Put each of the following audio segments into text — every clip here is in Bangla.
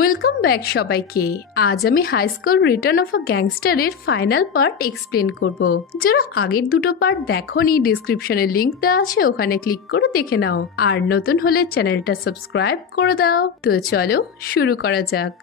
ওয়েলকাম ব্যাক সবাইকে। আজ আমি high school return of a গ্যাংস্টারের ফাইনাল পার্ট এক্সপ্লেন করব। যারা আগের দুটো পার্ট দেখোনি, ডিসক্রিপশনে লিংক দেওয়া আছে, ওখানে ক্লিক করে দেখে নাও। আর নতুন হলে চ্যানেলটা সাবস্ক্রাইব করে দাও। তো চলো শুরু করা যাক।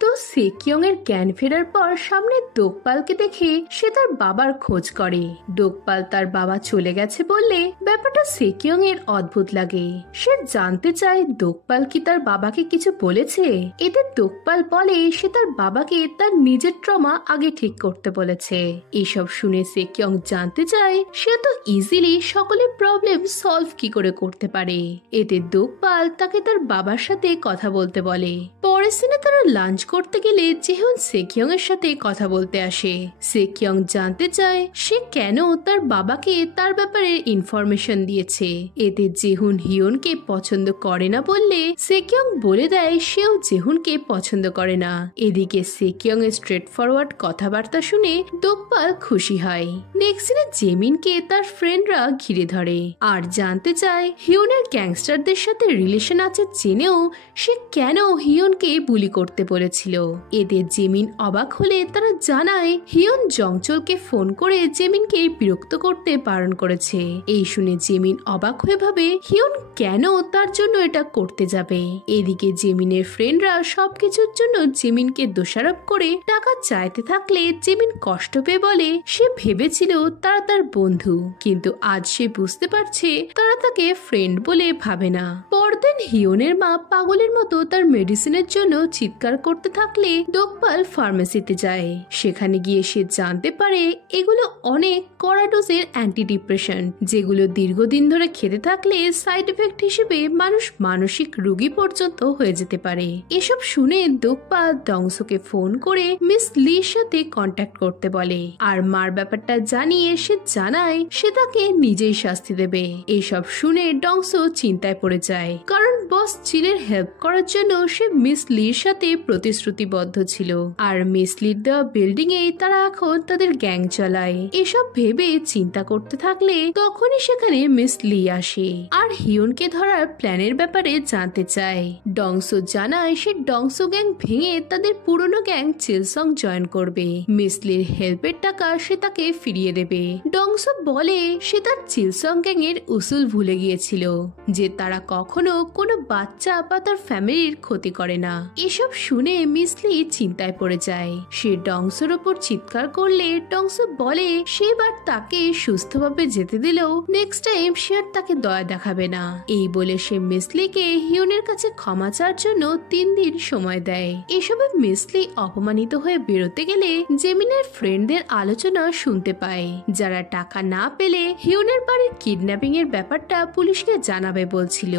তো সেকিয়ং এর জ্ঞান ফেরার পর সামনে ডোকপালকে দেখে সে তার বাবার খোঁজ করে। ডোকপাল তার বাবা চলে গেছে বললে ব্যাপারটা সেকিয়ং এর অদ্ভুত লাগে। সে জানতে চায় ডোকপাল কি তার বাবাকে কিছু বলেছে। এতে ডোকপাল বলে সে তার বাবাকে তার নিজের ট্রমা আগে ঠিক করতে বলেছে। এসব শুনে সেকিয়ং জানতে চায় সে তো ইজিলি সকলের প্রবলেম সলভ কি করে করতে পারে। এতে ডোকপাল তাকে তার বাবার সাথে কথা বলতে বলে। পরের সিনে তারা লাঞ্চ করতে গেলে জেহুন সেকিয়ং এর সাথে কথা বলতে আসে। সেকিয়ং জানতে চায় সে কেন তার বাবাকে তার ব্যাপারে ইনফরমেশন দিয়েছে। এতে জেহুন হিয়নকে পছন্দ করে না বললে সেকিয়ং বলে দেয় সেও জেহুনকে পছন্দ করে না। এদিকে সেকিয়ং এর স্ট্রেট ফরওয়ার্ড কথাবার্তা শুনে ডোকপাল খুশি হয়। নেক্সট সিনে জেমিনকে তার ফ্রেন্ডরা ঘিরে ধরে আর জানতে চায় হিয়নের গ্যাংস্টারদের সাথে রিলেশন আছে জেনেও সে কেন হিয়নকে বুলি করতে বলেছিল। এতে জেমিন অবাক হলে তারা জানায় হিয়ন জংচলকে ফোন করে জেমিনকে বিরক্ত করতে বারণ করেছে। এই শুনে জেমিন অবাক হয়ে ভাবে হিয়ন কেন তার জন্য এটা করতে যাবে। এদিকে জেমিনের ফ্রেন্ডরা সবকিছুর জন্য জেমিনকে দোষারোপ করে টাকা চাইতে থাকলে জেমিন কষ্ট পেয়ে বলে সে ভেবেছিল তারা তার বন্ধু, কিন্তু আজ সে বুঝতে পারছে তারা তাকে ফ্রেন্ড বলে ভাবে না। পরদিন হিয়নের মা পাগলের মতো তার মেডিসিনের জন্য চিৎকার করতে থাকলে ডোকপাল ফার্মেসিতে যায়। সেখানে গিয়ে সে জানতে পারে এগুলো অনেক কড়া ডোজের অ্যান্টি ডিপ্রেশন, যেগুলো দীর্ঘদিন ধরে খেতে থাকলে সাইড এফেক্ট হিসেবে মানুষ মানসিক রোগী পর্যন্ত হয়ে যেতে পারে। এসব শুনে ডোকপাল ডংসোকে ফোন করে মিস লির সাথে কন্ট্যাক্ট করতে বলে আর মার ব্যাপারটা জানিয়ে সে জানায় সে তাকে নিজেই শাস্তি দেবে। এসব শুনে ডংসো চিন্তায় পড়ে যায়, কারণ বস চিলের হেল্প করার জন্য সে মিস লির সাথে প্রতিশ্রুতিবদ্ধ ছিল। আর মিস লির দেওয়া বিল্ডিং এ তারা এখন তাদের গ্যাং চালায়। এসব ভেবে চিন্তা করতে থাকলে তখনই সেখানে মিস লি আসে আর হিয়নকে ধরার প্ল্যানের ব্যাপারে জানতে চায়। ডংসো জানায় সে ডংসো গ্যাং ভেঙে তাদের পুরনো গ্যাং চিলসং জয়েন করবে। মিস লির হেল্পের টাকা সে তাকে ফিরিয়ে দেবে। ডংসো বলে সে তার চিলসং গ্যাং এর উসুল ভুলে গিয়েছিল যে তারা কখনো কোনো বাচ্চা বা তার ফ্যামিলির ক্ষতি করে না। এসব শুনে মিস লি চিন্তায় পড়ে যায়। সে ডংসোর ওপর চিৎকার করলে ডংসো বলে সেবার তাকে সুস্থভাবে যেতে দিলেও নেক্সট টাইম সে আর তাকে দয়া দেখাবে না। এই বলে সে মিস লিকে হিয়নের কাছে ক্ষমা চাওয়ার জন্য 3 দিন সময় দেয়। এসবে মিস লি অপমানিত হয়ে বেরোতে গেলে জেমিনের ফ্রেন্ডদের আলোচনা শুনতে পায়, যারা টাকা না পেলে হিয়নের বাড়ির কিডন্যাপিং এর ব্যাপারটা পুলিশকে জানাবে বলছিল।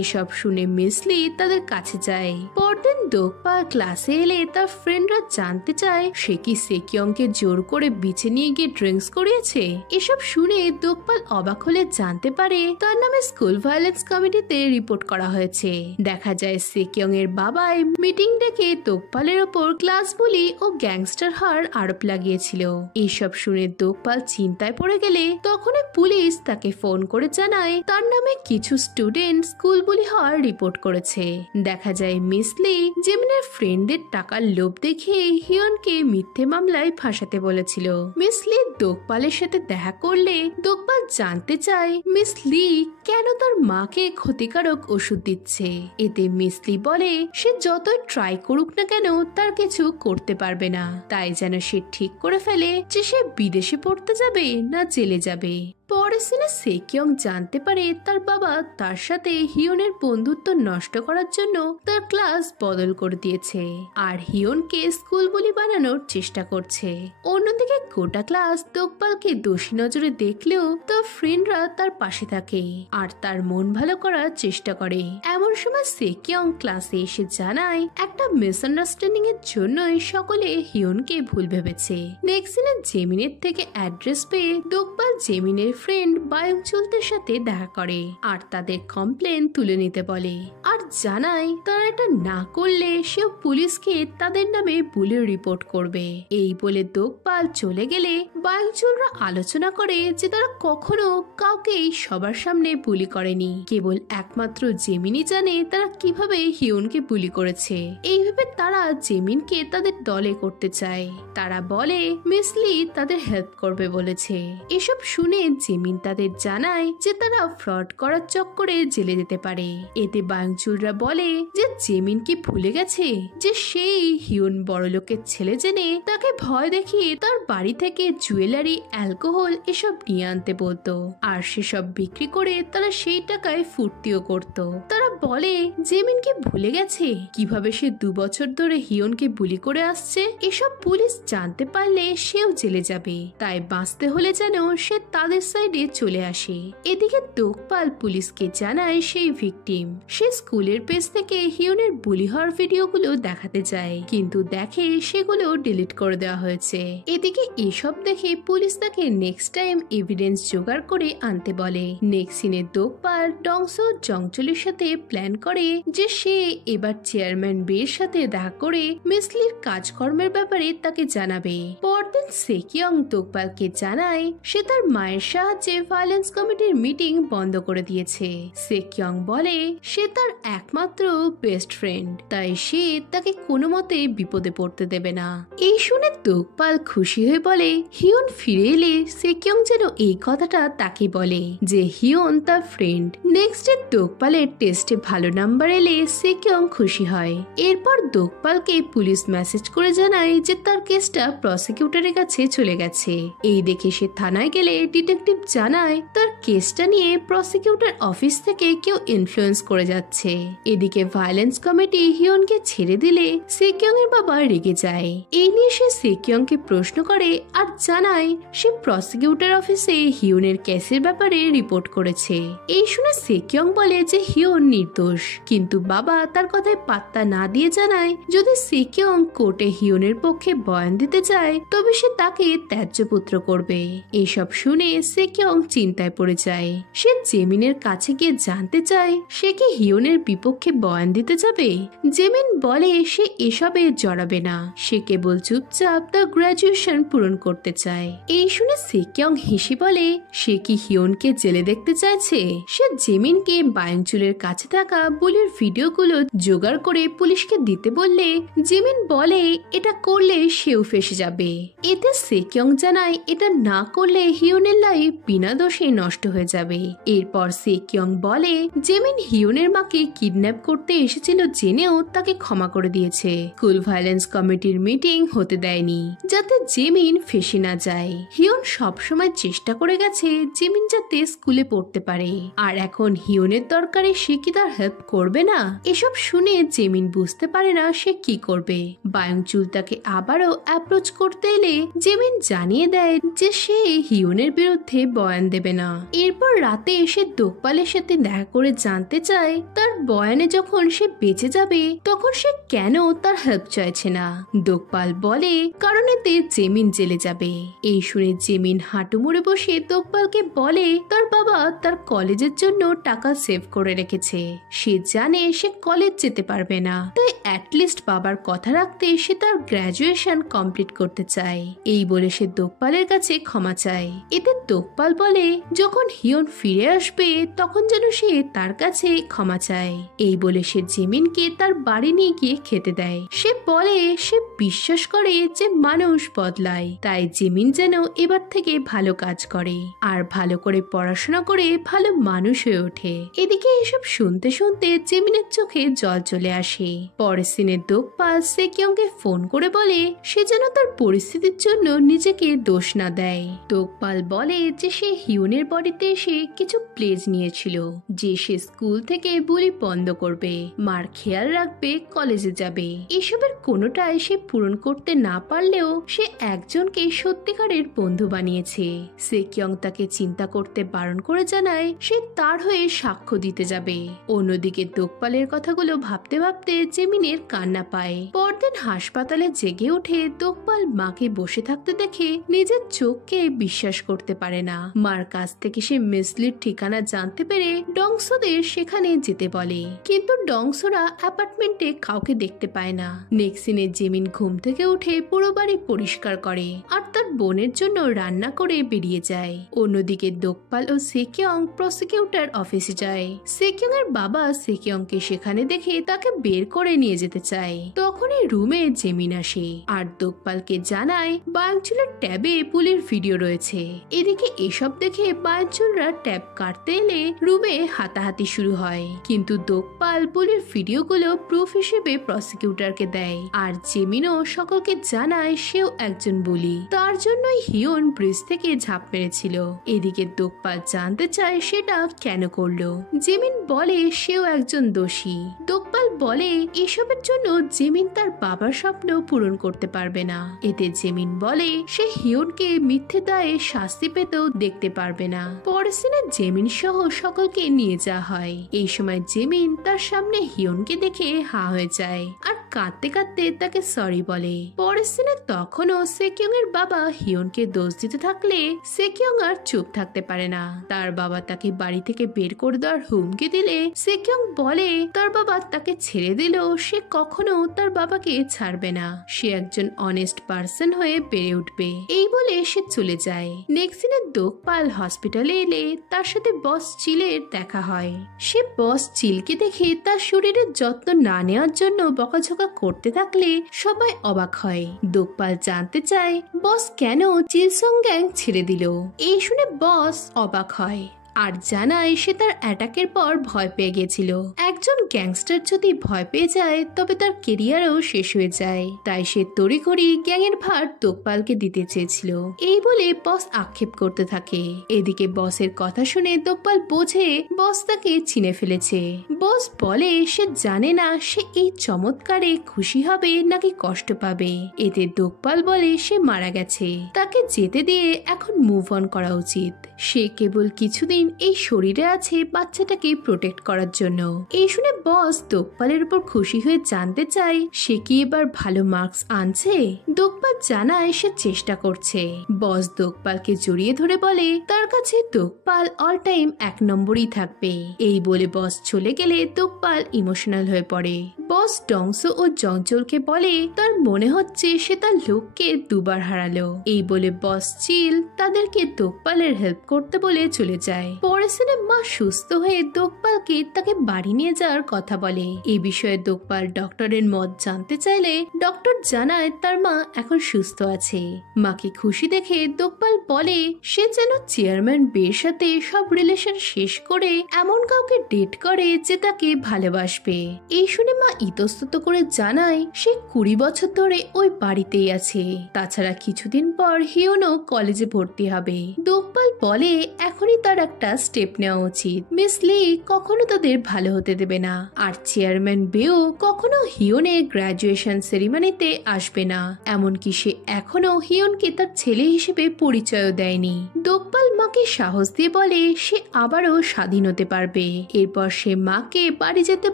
এসব শুনে মিস লি তাদের কাছে যায়। পরদিন ডোকপাল ক্লাসে এলে তার ফ্রেন্ডরা জানতে চায় সে কি সেকিয়ংকে জোর করে বিচে নিয়ে গিয়ে ড্রিঙ্কস করিয়েছে। এসব শুনে ডোকপাল অবাক হলে জানতে পারে তার নামে স্কুল ভায়োলেন্স কমিটিতে রিপোর্ট করা হয়েছে। দেখা যায় সেকিয়ং এর বাবাই মিটিং ডেকে ডোকপালের ওপর ক্লাস বুলি ও গ্যাংস্টার হওয়ার আরোপ লাগিয়েছিল। এসব শুনে ডোকপাল চিন্তায় পড়ে গেলে তখনই পুলিশ তাকে ফোন করে জানায় তার নামে কিছু স্টুডেন্ট স্কুল বুলি হওয়ার রিপোর্ট করেছে। দেখা যায় মিস লি জেমিনের ফ্রেন্ডদের টাকার লোভ দেখে হিয়নকে মিথ্যে মামলায় ফাঁসাতে বলেছিল। মিস লি ডোকপালের সাথে দেখা করলে ডোকপাল জানতে চায় মিস লি কেন তার মাকে ক্ষতিকারক ওষুধ দিচ্ছে। এতে মিস লি বলে সে যতই ট্রাই করুক না কেন তার কিছু করতে পারবে না, তাই যেন সে ঠিক করে ফেলে যে সে বিদেশে পড়তে যাবে না জেলে যাবে। পরের সিনে সেকিয়ং জানতে পারে তার বাবা তার সাথে হিয়নের বন্ধুত্ব নষ্ট করার জন্য তার ক্লাস বদল করে দিয়েছে আর হিয়নকে স্কুল বুলি বানানোর চেষ্টা করছে। অন্যদিকে গোটা ক্লাস ডোকপালকে দোষী নজরে দেখলেও তার ফ্রেন্ডরা তার পাশে থাকে আর তার মন ভালো করার চেষ্টা করে। এমন সময় সেকিয়ং ক্লাসে এসে জানায় একটা মিসআন্ডারস্ট্যান্ডিং এর জন্যই সকলে হিয়নকে ভুল ভেবেছে। নেক্সট সিনে জেমিনের থেকে অ্যাড্রেস পেয়ে ডোকপাল জেমিনের ফ্রেন্ড বায়ুচুলদের সাথে দেখা করে আর তাদের কমপ্লেন তুলে নিতে বলে আর জানায় তারা এটা না করলে সেও পুলিশকে তাদের নামে বুলি রিপোর্ট করবে। এই বলে দোকপাল চলে গেলে বায়ুচুলরা আলোচনা করে যে তারা কখনো কাউকে সবার সামনে বুলি করেনি, কেবল একমাত্র জেমিনি জানে তারা কিভাবে হিউনকে বুলি করেছে। এইভাবে তারা জেমিনকে তাদের দলে করতে চায়। তারা বলে মিসলি তাদের হেল্প করবে বলেছে। এসব শুনে জেমিন তাদের জানায় যে তারা ফ্রড করার চক্করে জেলে যেতে পারে। এতে বায়ুচুলরা বলে যে জেমিন কি ভুলে গেছে যে সেই হিউন বড়লোকের ছেলে জেনে তাকে ভয় দেখিয়ে তার বাড়ি থেকে জুয়েলারি, অ্যালকোহল এসব নিয়ে আনতে বলতো আর সেসব বিক্রি করে তারা সেই টাকায় ফুর্তিও করত। তারা বলে জেমিন কি ভুলে গেছে কিভাবে সে 2 বছর ধরে হিউনকে বুলি করে আসছে। এসব পুলিশ জানতে পারলে সেও জেলে যাবে, তাই বাঁচতে হলে যেন সে তাদের সাইডে চলে আসে। এদিকে দোকপাল পুলিশকে জানায় সেই ভিকটিম সে স্কুলের পেজ থেকে হিউনের বুলি হওয়ার ভিডিওগুলো দেখাতে যায়, কিন্তু দেখে সেগুলো ডিলিট করে দেওয়া হয়েছে। এদিকে এসব দেখে পুলিশ তাকে নেক্সট টাইম এভিডেন্স জোগাড় করে আনতে বলে। নেক্সট সিনে দোকপাল ডংসো জংচলের সাথে প্ল্যান করে যে সে এবার চেয়ারম্যান বের সাথে দেখা করে মিসলির কাজকর্মের ব্যাপারে তাকে জানাবে। পরদিন সেকিয়ং দোকপালকে জানায় সে তার মায়ের সাহায্যে ভায়োলেন্স কমিটির মিটিং বন্ধ করে দিয়েছে। সেকিয়ং বলে সে তার একমাত্র বেস্ট ফ্রেন্ড, তাই সে তাকে কোনো মতে বিপদে পড়তে দেবে না। এই শুনে দোকপাল খুশি হয়ে বলে হিউন ফিরে এলে সেকিয়ং যেন এই কথাটা তাকে বলে যে হিউন তার ফ্রেন্ড। নেক্সট ডে দোকপালের টেস্টে ভালো নাম্বার এলে সেকিয়ং খুশি হয়। এরপর দোকপালকে পুলিশ মেসেজ করে জানায় যে তার কেসটা প্রসিকিউটরের কাছে চলে গেছে। এই দেখে সে থানায় গেলে ডিটেকটিভ জানায় তার কেসটা নিয়ে প্রসিকিউটর অফিস থেকে কেউ ইনফ্লুয়েন্স করে যাচ্ছে। এদিকে ভায়োলেন্স কমিটি হিউনকে ছেড়ে দিলে সেকিয়ং এর বাবা রেগে যায়। এই নিয়ে সে সেকিয়ংকে প্রশ্ন করে আর জানায় সে প্রসিকিউটর অফিসে হিউনের কেসের ব্যাপারে রিপোর্ট করেছে। এই শুনে সেকিয়ং বলে যে হিউন নির্দোষ, কিন্তু বাবা তার কথায় পাত্তা না দিয়ে জানায় যদি সেকিয়ং কোর্টে হিউনের পক্ষে বয়ান দিতে চায় তবে সে তাকে ত্যায্য পুত্র করবে। এসব শুনে সেকিয়ং চিন্তায় পড়ে যায়। সে জেমিনের কাছে গিয়ে জানতে চায় সে কি হিউনের বিপক্ষে বয়ান দিতে যাবে। জেমিন বলে সে এসবে জড়াবে না, সে কেবল চুপচাপ তার গ্রাজুয়েশন পূরণ করতে চায়। এই শুনে সেকিয়ং হেসে বলে সে কি হিউনকে জেলে দেখতে চাইছে। সে জেমিনকে বায়ুচুলের কাছে থাকা বুলির ভিডিওগুলো জোগাড় করে পুলিশকে দিতে বললে জেমিন বলে এটা করলে সেও ফেসে যাবে। এতে সেকিয়ং জানায় এটা না করলে হিউনের লাইফ বিনা দোষে নষ্ট হয়ে যাবে। এরপর সেকিয়ং বলে জেমিন হিউনের মাকে কিডন্যাপ করতে এসেছিল জেনেও তাকে ক্ষমা করে দিয়েছে। স্কুল ভায়োলেন্স কমিটির মিটিং হতে দেয়নি যাতে জেমিন ফেসে না যায়। হিউন সবসময় চেষ্টা করে গেছে জেমিন যাতে স্কুলে পড়তে পারে, আর এখন হিউনের দরকারে সে কি তার হেল্প করবে না। এসব শুনে জেমিন বুঝতে পারে না সে কি করবে। বায়ুচুল তাকে আবারও অ্যাপ্রোচ করতে এলে জেমিন জানিয়ে দেয় যে সে হিউনের বিরুদ্ধে বয়ান দেবে না। এরপর রাতে এসে দোকপালের সাথে দেখা করে জানতে চায় তার বয়ানে যখন সে বেঁচে যাবে তখন সে কেন তার হেল্প চাইছে না। দোকপাল বলে কারণ এতে জেমিন জেলে যাবে। এই শুনে জেমিন হাঁটু মুড়ে বসে দোকপালকে বলে তার বাবা তার কলেজের জন্য টাকা সেভ করে রেখেছে, সে জানে সে কলেজ যেতে পারবে না, তাই অ্যাটলিস্ট বাবার কথা রাখতে সে তার গ্রাজুয়েশন কমপ্লিট করতে চায়। এই বলে সে দোকপালের কাছে ক্ষমা চায়। এতে দোকপাল বলে যখন হিউন ফিরে আসবে তখন যেন সে তার কাছে ক্ষমা চায়। এই বলে সে জেমিনকে তার বাড়ি নিয়ে গিয়ে খেতে দেয়। সে বলে সে বিশ্বাস করে যে মানুষ বদলায়, তাই জেমিন যেন এবার থেকে ভালো কাজ করে আর ভালো করে পড়াশোনা করে ভালো মানুষ হয়ে ওঠে। এদিকে এসব শুনতে শুনতে জেমিনের চোখে জল চলে আসে। পরের সিনে দোকপাল সেকিয়ংকে ফোন করে বলে সে যেন তার পরিস্থিতির জন্য নিজেকে দোষ না দেয়। দোকপাল বলে যে সে হিউনের বাড়িতে এসে কিছু প্লেজ নিয়েছিল যে সে স্কুল থেকে বুলি বন্ধ করবে, মার খেয়াল রাখবে, কলেজে যাবে। এসবের কোনোটাই সে পূরণ করতে না পারলেও সে একজনকে সত্যিকারের বন্ধু বানিয়েছে। সেকিয়ং তাকে চিন্তা করতে বারণ করে জানায় সে তার হয়ে সাক্ষ্য দিতে যাবে। অন্যদিকে দোকপালের কথাগুলো ভাবতে ভাবতে জেমিনের কান্না পায়। পরদিন পরদিন হাসপাতালে জেগে উঠে দোকপাল মাকে বসে থাকতে দেখে নিজের চোখকে বিশ্বাস করতে পারে না। মার কাছ থেকে সে মিসলির ঠিকানা জানতে পেরে ডংসোদের সেখানে যেতে বলে, কিন্তু ডংসোরা অ্যাপার্টমেন্টে কাউকে দেখতে পায় না। নেক্সট সিনে জেমিন ঘুম থেকে উঠে পুরো বাড়ি পরিষ্কার করে আর তার বোনের জন্য রান্না করে বেরিয়ে যায়। অন্যদিকে দোকপাল ও সেকিয়ং প্রসিকিউটর অফিসে যায়। সেকিয়ং এর বাবা সেকিয়ংকে সেখানে দেখে তাকে বের করে নিয়ে যেতে চায়। তখনই রুমে জেমিন আসে আর দোকপালকে জানায় বায়ংচুলের ট্যাবে পুলির ভিডিও রয়েছে। এদিকে এসব দেখে বায়ংচুলরা ট্যাব কাটতে এলে রুমে হাতাহাতি শুরু হয়, কিন্তু দোকপাল পুলির ভিডিওগুলো প্রুফ হিসেবে প্রসিকিউটরকে দেয় আর জেমিনও সকলকে জানায় সেও একজন বুলি, তার জন্যই হিয়ন ব্রিজ থেকে ঝাঁপ মেরেছিল। এদিকে দোকপাল জানতে চায় সেটা কেন করলো। জেমিন বলে সেও একজন দোষী। দোকপাল বলে এসবের জন্য জেমিন তার বাবার স্বপ্ন পূরণ করতে পারবে না। এতে জেমিন বলে সে হিয়নকে মিথ্যে দায়ে শাস্তি পেতেও দেখতে পারবে না। পরের সিনে জেমিন সহ সকলকে নিয়ে যাওয়া হয়। এই সময় জেমিন তার সামনে হিয়নকে দেখে হা হয়ে যায় আর কাঁদতে কাঁদতে তাকে সরি বলে। পরের সিনে তখনও সেকিয়ং এর বাবা হিয়নকে দোষ দিতে থাকলে সেকিয়ং আর চুপ থাকতে পারে না। তার বাবা তাকে বাড়ি থেকে বের করে দেওয়ার হুমকি দিলে সেকিয়ং বলে তার বাবা তাকে ছেড়ে দিলেও সে কখনো তার বাবাকে ছাড়বে না। সে একজন অনেস্ট পার্সন হয়ে বেড়ে উঠবে। এই বলে সে চলে যায়। নেক্সট দিনে দোকপাল হসপিটালে এলে তার সাথে বস চিলের দেখা হয়। সে বস চিলকে দেখে তার শরীরের যত্ন না নেওয়ার জন্য বকাঝকা করতে থাকলে সবাই অবাক হয়। দোকপাল জানতে চায় বস কেন চিলসং গ্যাং ছেড়ে দিল। এই শুনে বস অবাক হয় আর জানায় সে তার অ্যাটাকের পর ভয় পেয়ে গেছিল। একজন গ্যাংস্টার যদি ভয় পেয়ে যায় তবে তার কেরিয়ারও শেষ হয়ে যায়, তাই সে তড়িঘড়ি গ্যাং এর ভার দোকপালকে দিতে চেয়েছিল। এই বলে বস আক্ষেপ করতে থাকে। এদিকে বসের কথা শুনে দোকপাল বোঝে বস তাকে চিনে ফেলেছে। বস বলে সে জানে না সে এই চমৎকারে খুশি হবে নাকি কষ্ট পাবে। এতে দোকপাল বলে সে মারা গেছে, তাকে যেতে দিয়ে এখন মুভ অন করা উচিত। সে কেবল কিছুদিন এই শরীরে আছে বাচ্চাটাকে প্রোটেক্ট করার জন্য। এই শুনে বস দোকপালের উপর খুশি হয়ে জানতে চায় সে কি এবার ভালো মার্কস আনছে। দোকপাল জানায় সে চেষ্টা করছে। বস দোকপালকে জড়িয়ে ধরে বলে তার কাছে দোকপাল অল টাইম 1 নম্বরই থাকবে। এই বলে বস চলে গেলে দোকপাল ইমোশনাল হয়ে পড়ে। বস ডংসো ও জংচলকে বলে তার মনে হচ্ছে সে তার লোককে দুবার হারালো। এই বলে বস চিল তাদেরকে দোকপালের হেল্প করতে বলে চলে যায়। পরে সিনে মা সুস্থ হয়ে দোকপালকে তাকে বাড়ি নিয়ে যাওয়ার কথা বলে। এই বিষয়ে দোকপাল ডক্টরের মত জানতে চাইলে ডক্টর জানায় তার মা এখন সুস্থ আছে। মাকে খুশি দেখে দোকপাল বলে সে যেন চেয়ারম্যান বের সাথে সব রিলেশন শেষ করে এমন কাউকে ডেট করে যে তাকে ভালোবাসবে। এই শুনে মা ইতস্তত করে জানায় সে 20 বছর ধরে ওই বাড়িতেই আছে। তাছাড়া কিছুদিন পর হিয়নও কলেজে ভর্তি হবে। দোকপাল বলে এখনই তার একটা স্টেপ নেওয়া উচিত। মিস লি কখনো তাদের ভালো হতে দেবে না, আর চেয়ারম্যান বেও কখনো হিয়নের গ্রাজুয়েশন সেরিমনিতে আসবে না। এমনকি সে এখনো হিয়নকে তার ছেলে হিসেবে পরিচয়ও দেয়নি। দোকপাল মাকে সাহস দিয়ে বলে সে আবারও স্বাধীন হতে পারবে। এরপর সে মাকে বাড়ি যেতে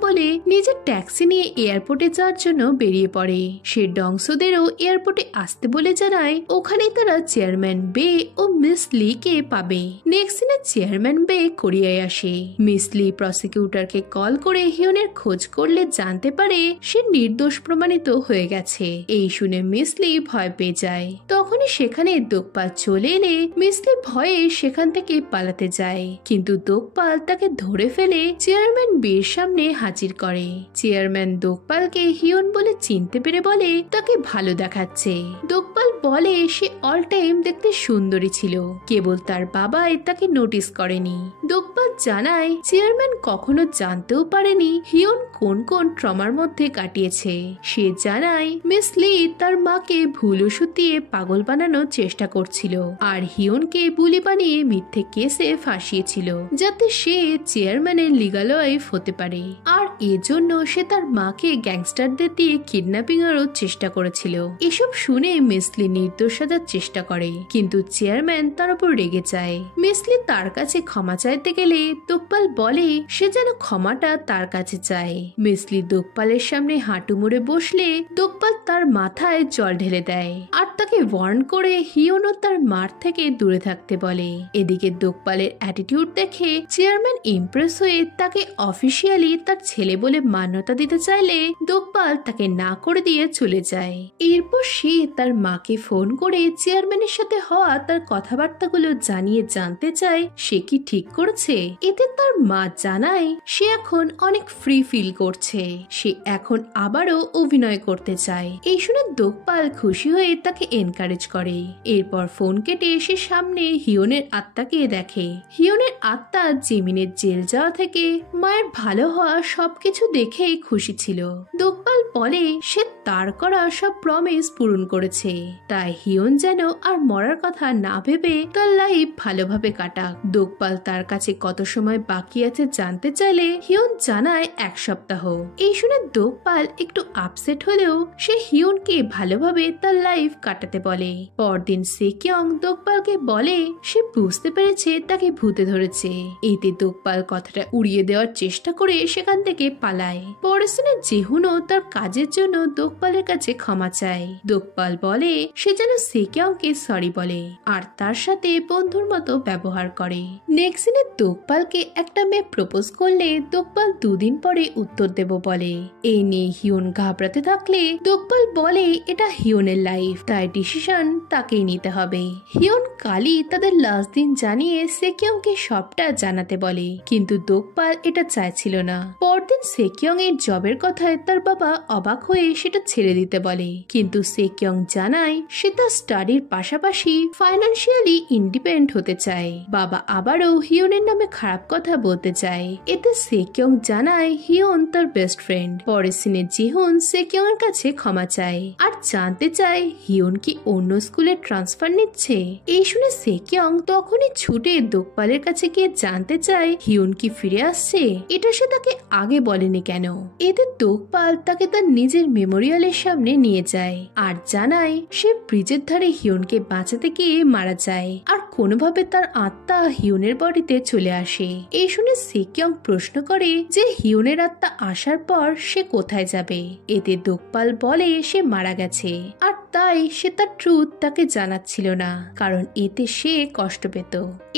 বলে নিজের ট্যাক্সি নিয়ে এয়ারপোর্টে যাওয়ার জন্য বেরিয়ে পড়ে। সে ডংসোদেরও এয়ারপোর্টে আসতে বলে জানায় ওখানে তারা চেয়ারম্যান বে ও মিস লি কে পাবে। নেক্সট সিনে চেয়ারম্যান বে কোরিয়ায় আসে। মিস লি প্রসিকিউটরকে কল করে হিয়নের খোঁজ করলে জানতে পারে সে নির্দোষ প্রমাণিত হয়ে গেছে। এই শুনে মিস লি ভয় পেয়ে যায়। তখনই সেখানে দোকপাল চলে এলে মিস লি ভয়ে সেখান থেকে পালাতে যায়, কিন্তু দোকপাল তাকে ধরে ফেলে চেয়ারম্যান বের সামনে হাজির করে। চেয়ারম্যান দোকপালকে হিয়ন বলে চিনতে পেরে বলে তাকে ভালো দেখাচ্ছে। দোকপাল বলে সে অল টাইম দেখতে সুন্দরী ছিল, কেবল তার বাবাই তাকে নোটিস করেনি। দোকপাল জানায় চেয়ারম্যান কখনো জানতেও পারেনি হিয়ন কোন কোন ট্রমার মধ্যে কাটিয়েছে। সে জানায় মিস লি তার মাকে ভুল ওষুধ দিয়ে পাগল বানানোর চেষ্টা করছিল আর হিয়নকে বুলি বানিয়ে মিথ্যে কেসে ফাঁসিয়েছিল যাতে সে চেয়ারম্যানের লিগাল ওয়াইফ হতে পারে। আর এজন্য সে তার মাকে গ্যাংস্টারদের দিয়ে কিডন্যাপিং এরও চেষ্টা করেছিল। এসব শুনে মিস লি নির্দোষ সাজার চেষ্টা করে, কিন্তু চেয়ারম্যান তার উপর রেগে যায়। চায়। মিসলি তার কাছে ক্ষমা চাইতে গেলে দোকপাল বলে সে যেন ক্ষমাটা তার কাছে চায়। মিসলি দোকপালের সামনে হাঁটু মুড়ে বসলে দোকপাল তার মাথায় জল ঢেলে দেয় আর তাকে ওয়ার্ন করে হিয়নও তার মার থেকে দূরে থাকতে বলে। এদিকে দোকপালের অ্যাটিটিউড দেখে চেয়ারম্যান ইমপ্রেস হয়ে তাকে অফিসিয়ালি তার ছেলে বলে মান্যতা দিতে চাইলে দোকপাল তাকে না করে দিয়ে চলে যায়। এরপর সে তার মাকে ফোন করে চেয়ারম্যানের সাথে হওয়া তার কথাবার্তাগুলো জানিয়ে জানতে চায় সে কি ঠিক করেছে। এতে তার মা জানায় সে এখন অনেক ফ্রি ফিল করছে, সে এখন আবারও অভিনয় করতে চায়। এই শুনে দোকপাল খুশি হয়ে তাকে এনকারেজ করে। এরপর ফোন কেটে সে সামনে হিয়নের আত্মাকে দেখে। হিয়নের আত্মা জিমিনের জেল যাওয়া থেকে মায়ের ভালো হওয়া সবকিছু দেখেই খুশি ছিল। দোকপাল বলে সে তার করা সব প্রমিস পূরণ করেছে, তাই হিয়ন যেন আর মরার কথা না ভেবে তার লাইফ ভালোভাবে কাটাক। দোকপাল তার কাছে কত সময় বাকি আছে জানতে চাইলে হিয়ন জানায় 1 সপ্তাহ। এই শুনে দোকপাল একটু আপসেট হলেও সে হিয়নকে ভালোভাবে তার লাইফ কাটাতে বলে। পরদিন সেকিয়ং দোকপালকে বলে সে বুঝতে পেরেছে তাকে ভূতে ধরেছে। এতে দোকপাল কথাটা উড়িয়ে দেওয়ার চেষ্টা করে সেখান থেকে পালায়। পরের দিনে জেহুনও তার কাজের জন্য দোকপালের কাছে ক্ষমা চায়। দোকপাল বলে সে যেন সেকিয়ংকে সরি বলে আর তার সাথে বন্ধুর মতো ব্যবহার করে। নেক্সট দিনে দোকপালকে একটা মেয়ে প্রপোজ করলে দোকপাল 2 দিন পরে উত্তর দেব বলে। এই নিয়ে হিয়ন ঘাবড়াতে থাকলে দোকপাল বলে এটা হিয়নের লাইফ, তাই ডিসিশন তাকেই নিতে হবে। হিয়ন কালি তাদের লাস্ট দিন জানিয়ে সেকিয়ংকে সবটা জানাতে বলে, কিন্তু দোকপাল এটা চাইছিল না। পরদিন সেকিয়ং এর জবের কথায় তার বাবা অবাক হয়ে সেটা ছেড়ে দিতে বলে, কিন্তু সেকিয়ং জানায় সে তার স্টাডির পাশাপাশি ফাইন্যান্সিয়ালি ইন্ডিপেন্ডেন্ট হতে চায়। বাবা আবারও হিয়নের নামে খারাপ কথা বলতে চায়। এতে সেকিয়ং জানায় হিয়ন তার বেস্ট ফ্রেন্ড। পরের সিনে জিহুন সেকিয়ং এর কাছে ক্ষমা চায় আর জানতে চায় হিয়ন কি অন্য স্কুলে ট্রান্সফার নিচ্ছে। এই শুনে সেকিয়ং তখনই ছুটে দোকপালের কাছে গিয়ে জানতে চায় হিয়ন কি ফিরে আসছে, এটা সে তাকে আগে বলেনি কেন। এতে দোকপাল তাকে তার নিজের মেমোরিয়ালের সামনে নিয়ে যায় আর জানায় সে ব্রিজের ধারে হিয়নকে বাঁচাতে গিয়ে মারা যায় আর কোনোভাবে তার আত্মা হিয়নের বডিতে চলে আসে। এই শুনে সেকিয়ং প্রশ্ন করে যে হিয়নের আত্মা আসার পর সে কোথায় যাবে। এতে দোকপাল বলে সে মারা গেছে আর তাই সে তার ট্রুথ তাকে জানাচ্ছিল না, কারণ এতে সে কষ্ট পেত।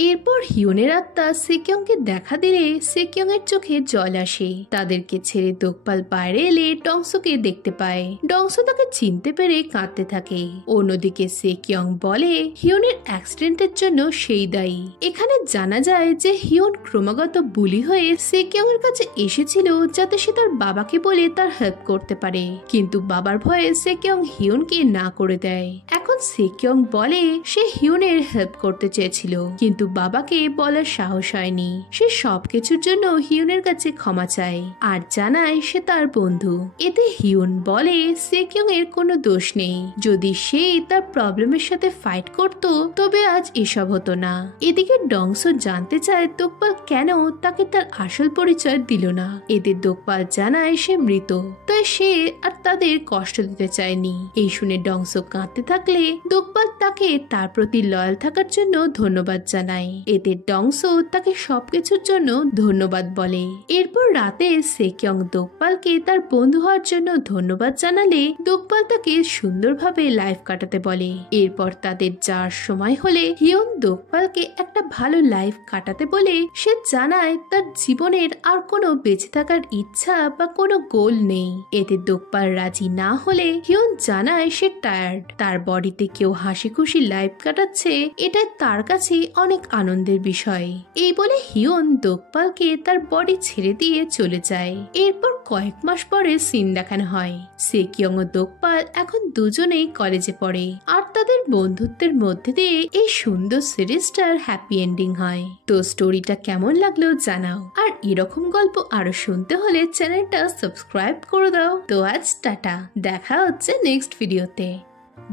এরপর হিয়নের আত্মা সেকিয়ংকে দেখা দিলে সেকিয়ং এর চোখে জল আসে। তাদেরকে ছেড়ে দোকপাল বাইরে এলে ডংসোকে দেখতে পায়। ডংসো তাকে চিনতে পেরে কাঁদতে থাকে। অন্যদিকে সেকিয়ং বলে হিয়নের অ্যাক্সিডেন্টের জন্য সেই দায়ী। এখানে জানা যায় যে হিয়ন ক্রমাগত বুলি হয়ে সেকিয়ং এর কাছে এসেছিল যাতে সে তার বাবাকে বলে তার হেল্প করতে পারে, কিন্তু বাবার ভয়ে সেকিয়ং হিয়নকে না করে দেয়। এখন সেকিয়ং বলে সে হিয়নের হেল্প করতে চেয়েছিল, কিন্তু বাবাকে বলার সাহস হয়নি। সে সবকিছুর জন্য হিয়নের কাছে ক্ষমা চায় আর জানায় সে তার বন্ধু। এতে হিয়ন বলে সেকিয়ং এর কোনো দোষ নেই, যদি সে তার প্রবলেমের সাথে ফাইট করত তবে আজ এসব হতো না। এদিকে ডংসো জানতে চায় দোকপাল কেন তাকে তার আসল পরিচয় দিল না। এতে দোকপাল জানায় সে মৃত, তাই সে আর তাদের কষ্ট দিতে চায়নি। এই শুনে ডংসো কাঁদতে থাকলে দোকপাল তাকে তার প্রতি লয়াল থাকার জন্য ধন্যবাদ জানায়। এতে ডংসো তাকে সবকিছুর জন্য ধন্যবাদ বলে। এরপর রাতে সেকিয়ং দোকপালকে তার বন্ধু হওয়ার জন্য ধন্যবাদ জানালে দোকপাল তাকে সুন্দরভাবে লাইফ কাটাতে বলে। এরপর তাদের যাওয়ার সময় হলে হিয়ন দোকপালকে একটা ভালো লাইফ কাটাতে বলে সে জানায় তার জীবনের আর কোনো বেঁচে থাকার ইচ্ছা বা কোনো গোল নেই। এতে দোকপাল রাজি না হলে হিয়ন জানায় সে টায়ার্ড, তার বডিতে কেউ হাসি খুশি লাইফ কাটাচ্ছে এটা তার কাছে অনেক আনন্দের বিষয়। এই বলে হিয়ন দোকপালকে তার বডি ছেড়ে দিয়ে চলে যায়। এরপর কয়েক মাস পরে সিন দেখানো হয় সেকিয়ং ও দোকপাল এখন দুজনেই কলেজে পড়ে আর তাদের বন্ধুত্বের মধ্যে দিয়ে এই সুন্দর সিরিজটার হ্যাপি এন্ডিং হয়। তো স্টোরিটা কেমন লাগলো জানাও, আর এরকম গল্প আরো শুনতে হলে চ্যানেলটা সাবস্ক্রাইব করে দাও। তো আজ টাটা, দেখা হচ্ছে নেক্সট ভিডিওতে।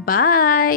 বাই।